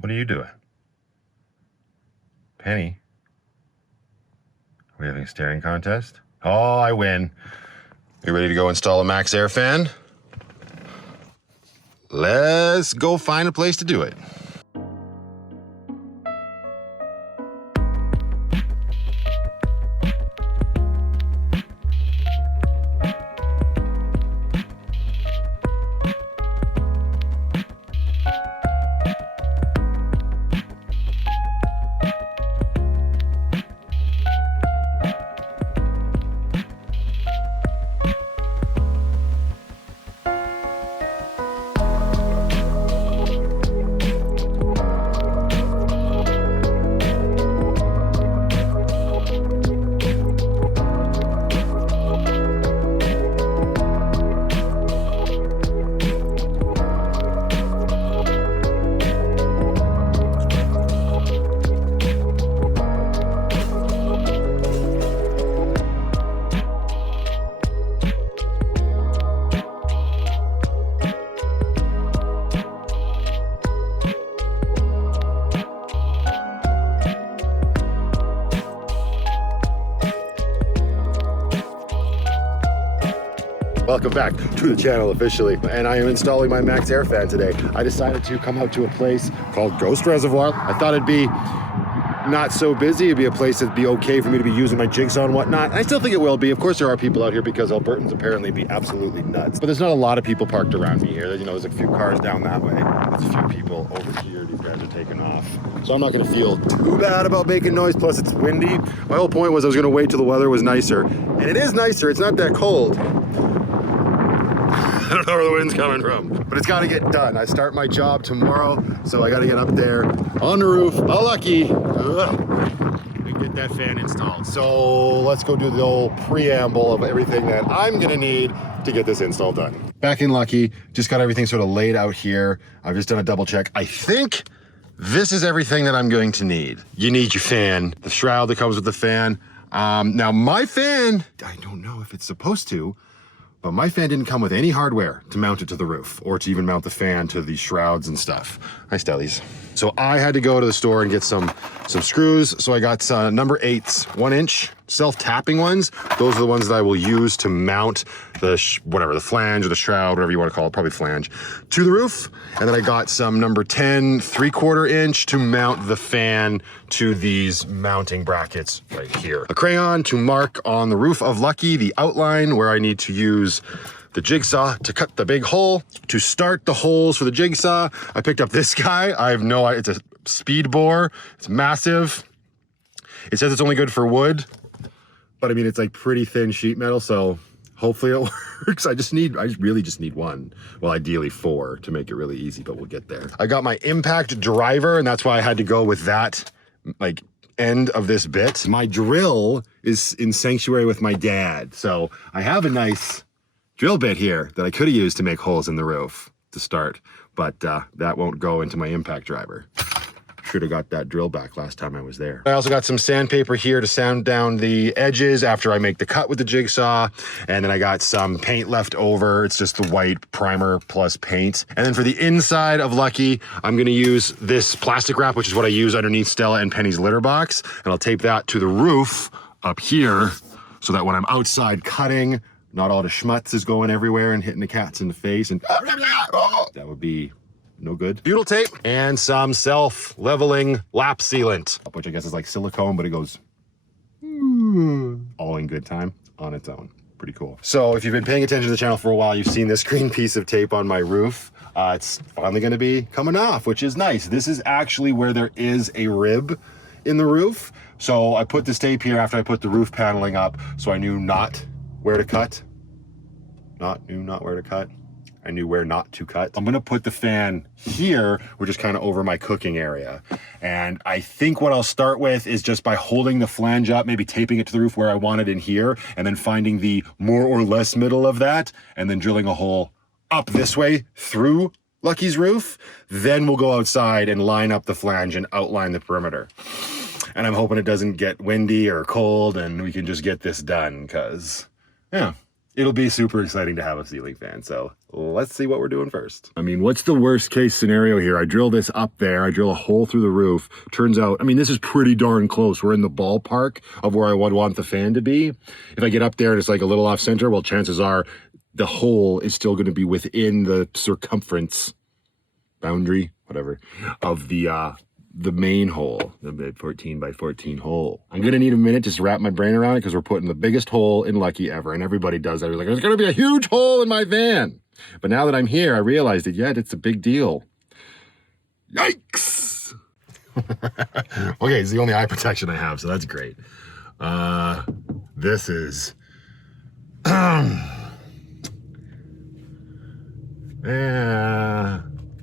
What are you doing? Penny? Are we having a staring contest? Oh, I win. You ready to go install a Maxxair fan? Let's go find a place to do it. Welcome back to the channel officially, and I am installing my Maxxair fan today. I decided to come out to a place called Ghost Reservoir. I thought it'd be not so busy. It'd be a place that'd be okay for me to be using my jigsaw and whatnot. I still think it will be. Of course, there are people out here because Albertans apparently be absolutely nuts. But there's not a lot of people parked around me here. You know, there's a few cars down that way. There's a few people over here. These guys are taking off. So I'm not gonna feel too bad about making noise. Plus it's windy. My whole point was I was gonna wait till the weather was nicer. And it is nicer. It's not that cold. I don't know where the wind's coming from, but it's got to get done. I start my job tomorrow, so I got to get up there on the roof. Oh, lucky. And get that fan installed. So let's go do the old preamble of everything that I'm going to need to get this install done. Back in Lucky, just got everything sort of laid out here. I've just done a double check. I think this is everything that I'm going to need. You need your fan, the shroud that comes with the fan. Now my fan, I don't know if it's supposed to, but my fan didn't come with any hardware to mount it to the roof or to even mount the fan to the shrouds and stuff. Nice delis. So I had to go to the store and get some screws. So I got number 8s, 1-inch self-tapping ones. Those are the ones that I will use to mount the the flange or the shroud, whatever you want to call it, probably flange, to the roof. And then I got some number 10, 3/4 inch to mount the fan to these mounting brackets right here. A crayon to mark on the roof of Lucky the outline where I need to use the jigsaw to cut the big hole. To start the holes for the jigsaw, I picked up this guy. I have no idea. It's a speed bore. It's massive. It says it's only good for wood, but I mean, it's like pretty thin sheet metal, so hopefully it works. I really just need one. Well, ideally 4 to make it really easy, but we'll get there. I got my impact driver, and that's why I had to go with that, like, end of this bit. My drill is in sanctuary with my dad, so I have a nice drill bit here that I could have used to make holes in the roof to start, but that won't go into my impact driver. Should have got that drill back last time I was there. I also got some sandpaper here to sand down the edges after I make the cut with the jigsaw. And then I got some paint left over. It's just the white primer plus paint. And then for the inside of Lucky, I'm gonna use this plastic wrap, which is what I use underneath Stella and Penny's litter box. And I'll tape that to the roof up here so that when I'm outside cutting, not all the schmutz is going everywhere and hitting the cats in the face and that would be no good. Butyl tape and some self-leveling lap sealant, which I guess is like silicone, but it goes all in good time on its own. Pretty cool. So if you've been paying attention to the channel for a while, you've seen this green piece of tape on my roof. It's finally gonna be coming off, which is nice. This is actually where there is a rib in the roof. So I put this tape here after I put the roof paneling up, so I knew not where to cut. Not where to cut. I knew where not to cut. I'm gonna put the fan here, which is kind of over my cooking area. And I think what I'll start with is just by holding the flange up, maybe taping it to the roof where I want it in here, and then finding the more or less middle of that, and then drilling a hole up this way through Lucky's roof. Then we'll go outside and line up the flange and outline the perimeter. And I'm hoping it doesn't get windy or cold and we can just get this done, because, yeah. it'll be super exciting to have a ceiling fan. So let's see what we're doing first. I mean, what's the worst case scenario here? I drill this up there. I drill a hole through the roof. Turns out, I mean, this is pretty darn close. We're in the ballpark of where I would want the fan to be. If I get up there and it's like a little off center, well, chances are the hole is still going to be within the circumference, boundary, whatever, of the main hole, the 14 by 14 hole. I'm gonna need a minute just to wrap my brain around it because we're putting the biggest hole in Lucky ever, and everybody does that. They're like, there's gonna be a huge hole in my van. But now that I'm here, I realized that, yeah, it's a big deal. Yikes! Okay, it's the only eye protection I have, so that's great. This is...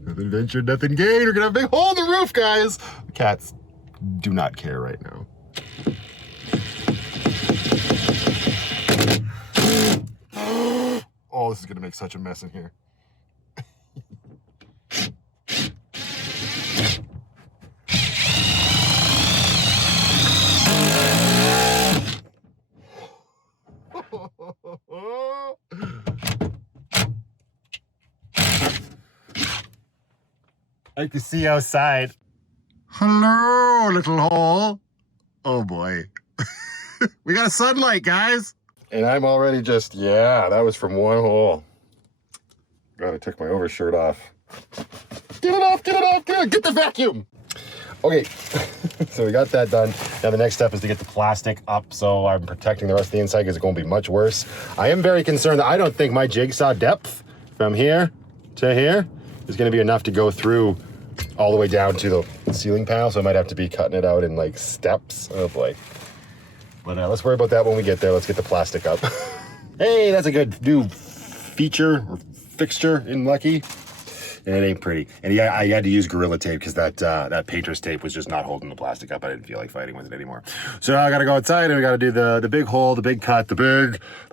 Nothing ventured, nothing gained. We're gonna have a big hole in the roof, guys. The cats do not care right now. Oh, this is gonna make such a mess in here. I can see outside. Hello, little hole. Oh boy. We got sunlight, guys. And I'm already just, yeah, that was from one hole. God, I took my overshirt off. Get it off, get it off, get the vacuum. Okay, so we got that done. Now the next step is to get the plastic up so I'm protecting the rest of the inside because it's going to be much worse. I am very concerned that I don't think my jigsaw depth from here to here is going to be enough to go through all the way down to the ceiling panel, so I might have to be cutting it out in like steps. Oh boy. But let's worry about that when we get there. Let's get the plastic up. Hey, that's a good new feature or fixture in Lucky. And it ain't pretty. And yeah, I had to use Gorilla Tape because that painter's tape was just not holding the plastic up. I didn't feel like fighting with it anymore. So now I gotta go outside and we gotta do the big hole, the big cut, the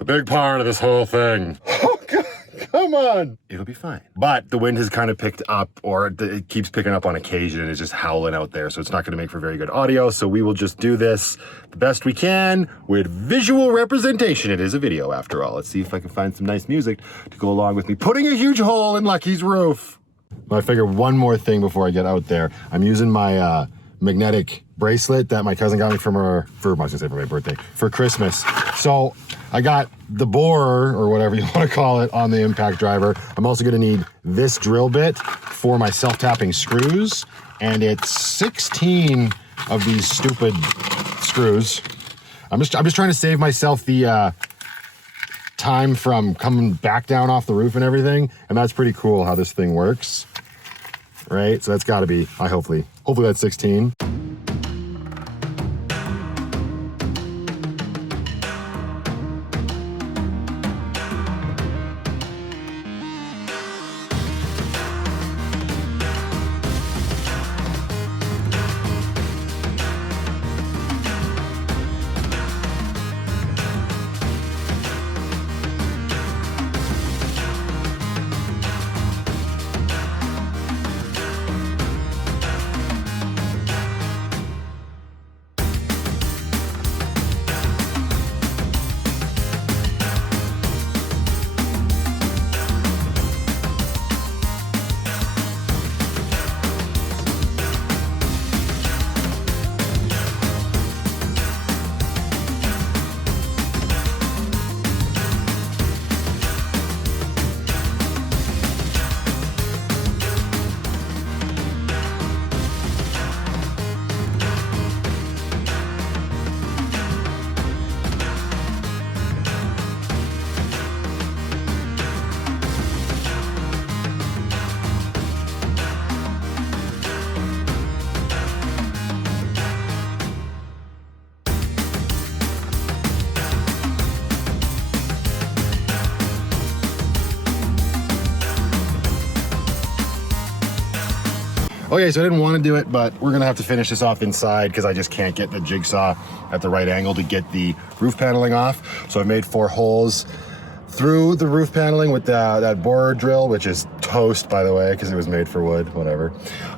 big part of this whole thing. Oh God, come on. It'll be fine. But the wind has kind of picked up, or it keeps picking up on occasion and it's just howling out there. So it's not gonna make for very good audio. So we will just do this the best we can with visual representation. It is a video after all. Let's see if I can find some nice music to go along with me putting a huge hole in Lucky's roof. I figured one more thing before I get out there. I'm using my magnetic bracelet that my cousin got me for my birthday, for Christmas. So I got the borer, or whatever you want to call it, on the impact driver. I'm also going to need this drill bit for my self-tapping screws. And it's 16 of these stupid screws. I'm just trying to save myself the time from coming back down off the roof and everything, and that's pretty cool how this thing works, right? So that's got to be, hopefully that's 16. Okay, so I didn't want to do it, but we're gonna have to finish this off inside because I just can't get the jigsaw at the right angle to get the roof paneling off. So I made 4 holes through the roof paneling with that borer drill, which is toast, by the way, because it was made for wood, whatever.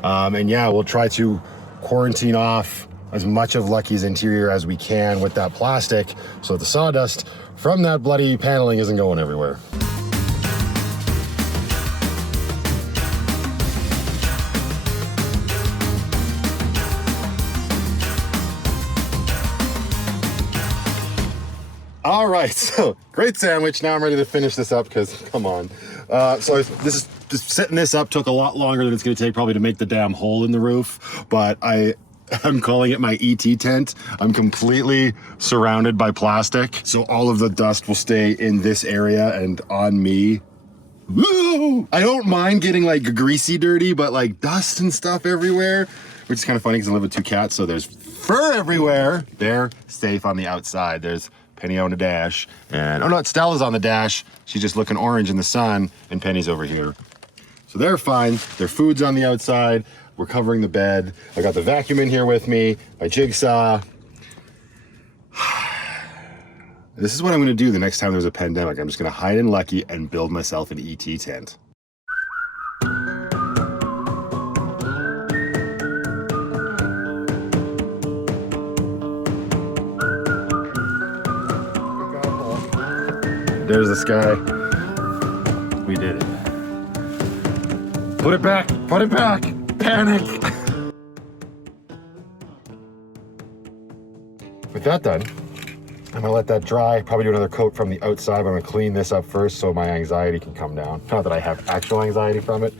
And yeah, we'll try to quarantine off as much of Lucky's interior as we can with that plastic so that the sawdust from that bloody paneling isn't going everywhere. All right, so great sandwich. Now I'm ready to finish this up because, come on. So this is just setting this up took a lot longer than it's going to take probably to make the damn hole in the roof, but I'm calling it my ET tent. I'm completely surrounded by plastic, so all of the dust will stay in this area and on me. Woo! I don't mind getting like greasy dirty, but like dust and stuff everywhere, which is kind of funny because I live with 2 cats, so there's fur everywhere. They're safe on the outside. There's Penny on the dash, and oh no, Stella's on the dash. She's just looking orange in the sun, and Penny's over here. So they're fine. Their food's on the outside. We're covering the bed. I got the vacuum in here with me, my jigsaw. This is what I'm gonna do the next time there's a pandemic. I'm just gonna hide in Lucky and build myself an ET tent. There's the sky. We did it. Put it back, put it back. Panic. With that done, I'm gonna let that dry, probably do another coat from the outside, but I'm gonna clean this up first so my anxiety can come down. Not that I have actual anxiety from it,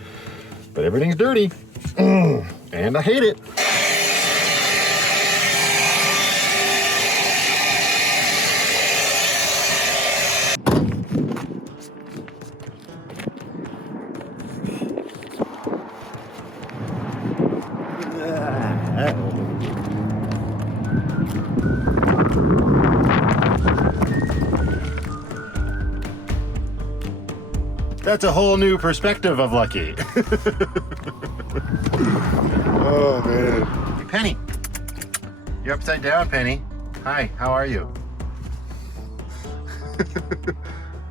but everything's dirty. And I hate it. That's a whole new perspective of Lucky. Oh, man. Hey, Penny. You're upside down, Penny. Hi, how are you?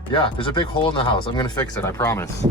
Yeah, there's a big hole in the house. I'm gonna fix it, I promise.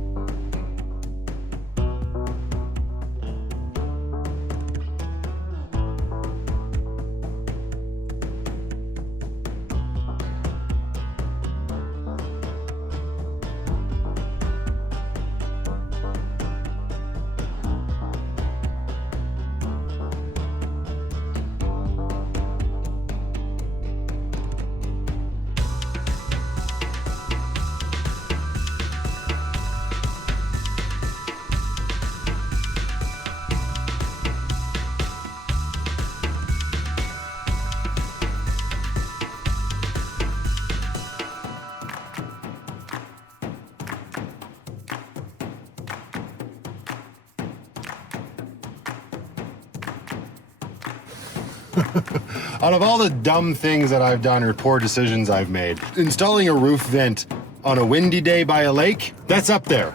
Out of all the dumb things that I've done or poor decisions I've made, installing a roof vent on a windy day by a lake, that's up there.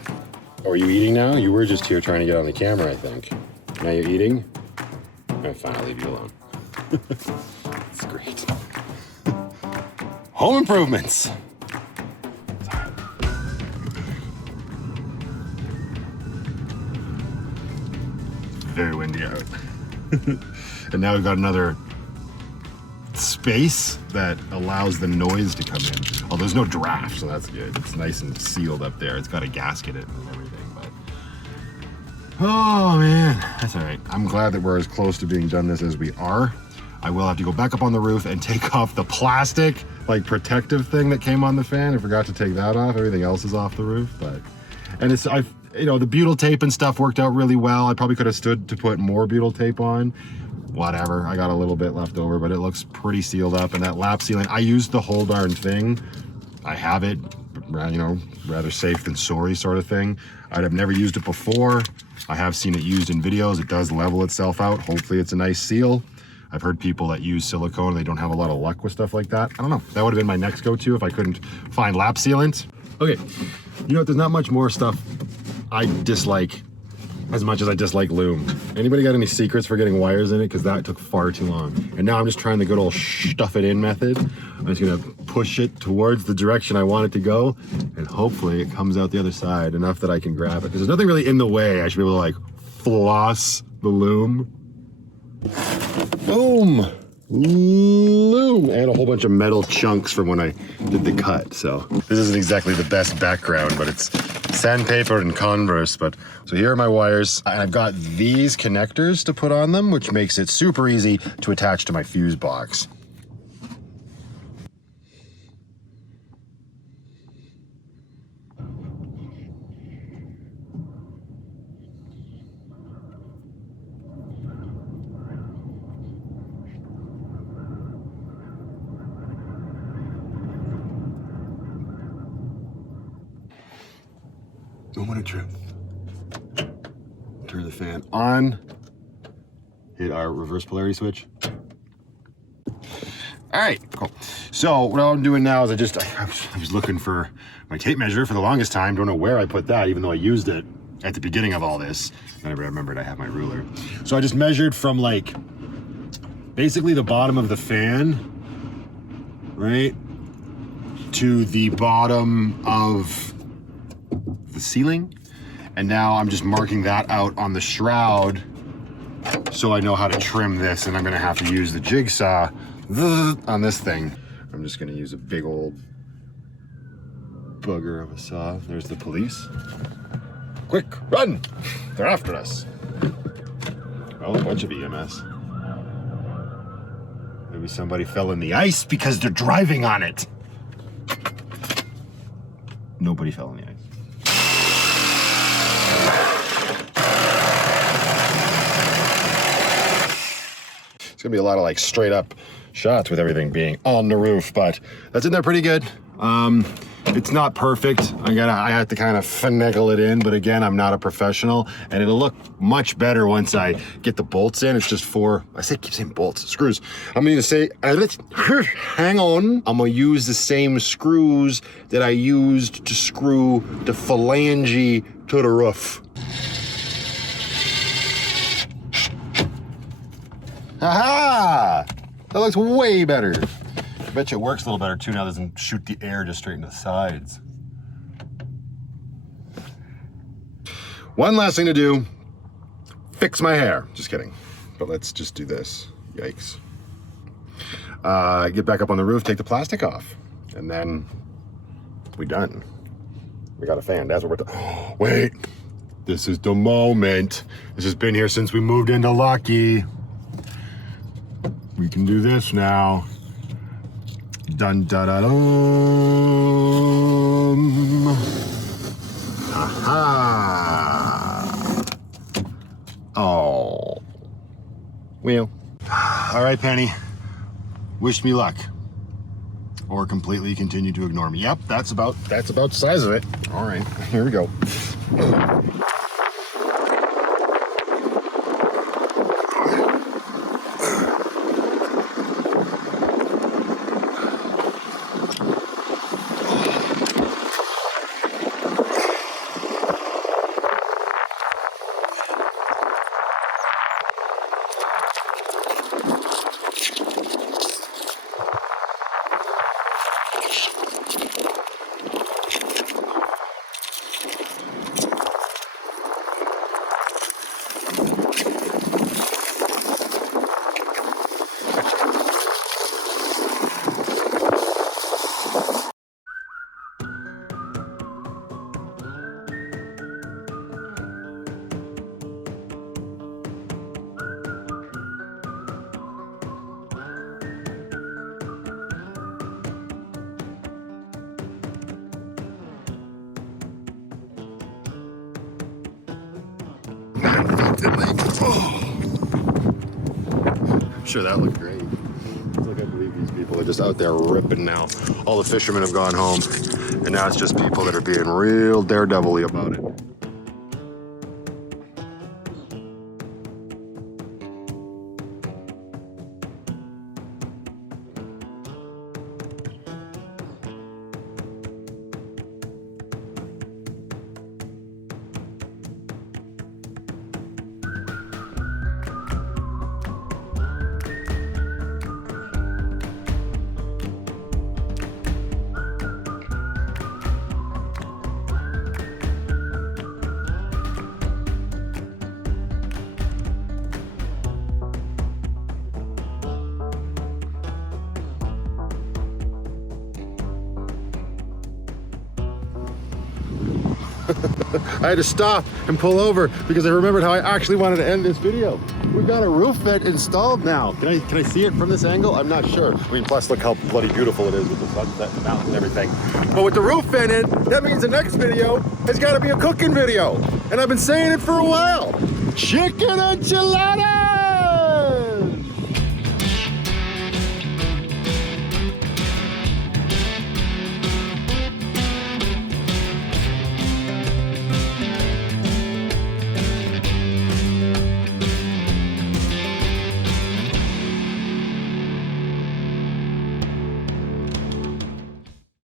Oh, are you eating now? You were just here trying to get on the camera, I think. Now you're eating? Alright, fine, I'll leave you alone. It's great. Home improvements. Very windy out. And now we've got another space that allows the noise to come in. Oh, there's no draft, so that's good. It's nice and sealed up there. It's got a gasket in it and everything, but... Oh, man. That's all right. I'm glad that we're as close to being done this as we are. I will have to go back up on the roof and take off the plastic, like, protective thing that came on the fan. I forgot to take that off. Everything else is off the roof, but... And it's... You know, the butyl tape and stuff worked out really well. I probably could have stood to put more butyl tape on. Whatever, I got a little bit left over, but it looks pretty sealed up. And that lap sealing, I used the whole darn thing. I have it, you know, rather safe than sorry sort of thing. I'd have never used it before. I have seen it used in videos. It does level itself out. Hopefully it's a nice seal. I've heard people that use silicone, they don't have a lot of luck with stuff like that. I don't know, that would have been my next go-to if I couldn't find lap sealant. Okay, you know what, there's not much more stuff I dislike as much as I dislike loom. Anybody got any secrets for getting wires in it? Because that took far too long. And now I'm just trying the good old stuff it in method. I'm just gonna push it towards the direction I want it to go, and hopefully it comes out the other side enough that I can grab it. Because there's nothing really in the way. I should be able to like floss the loom. Boom. Loom. And a whole bunch of metal chunks from when I did the cut. So this isn't exactly the best background, but it's sandpaper and Converse. But so here are my wires. I've got these connectors to put on them, which makes it super easy to attach to my fuse box. Moment of truth. Turn the fan on. Hit our reverse polarity switch. All right, cool. So what I'm doing now is I was looking for my tape measure for the longest time. Don't know where I put that, even though I used it at the beginning of all this. Then I remembered I have my ruler. So I just measured from like basically the bottom of the fan, right, to the bottom of the ceiling, and now I'm just marking that out on the shroud so I know how to trim this, and I'm gonna have to use the jigsaw on this thing. I'm just gonna use a big old bugger of a saw. There's the police. Quick, run! They're after us. Oh, a bunch of EMS. Maybe somebody fell in the ice because they're driving on it. Nobody fell in the ice. It's gonna be a lot of like straight up shots with everything being on the roof, but that's in there pretty good. It's not perfect. I have to kind of finagle it in, but again, I'm not a professional, and it'll look much better once I get the bolts in. It's just keep saying bolts, screws. I'm gonna say, hang on. I'm gonna use the same screws that I used to screw the phalange to the roof. Aha! That looks way better. I bet you it works a little better too now. It doesn't shoot the air just straight into the sides. One last thing to do, fix my hair. Just kidding. But let's just do this. Yikes. Get back up on the roof, take the plastic off, and then we're done. We got a fan. That's what we're done. Wait, this is the moment. This has been here since we moved into Lucky. We can do this now. Dun da da dum. Aha. Oh. Well. All right, Penny. Wish me luck. Or completely continue to ignore me. Yep, that's about the size of it. All right, here we go. I'm sure that looked great. It's like I believe these people are just out there ripping now. All the fishermen have gone home, and now it's just people that are being real daredevil-y about it. I had to stop and pull over because I remembered how I actually wanted to end this video. We've got a roof vent installed now. Can I see it from this angle? I'm not sure. I mean, plus look how bloody beautiful it is with the sunset and the mountain and everything. But with the roof vent in, that means the next video has got to be a cooking video. And I've been saying it for a while. Chicken enchilada!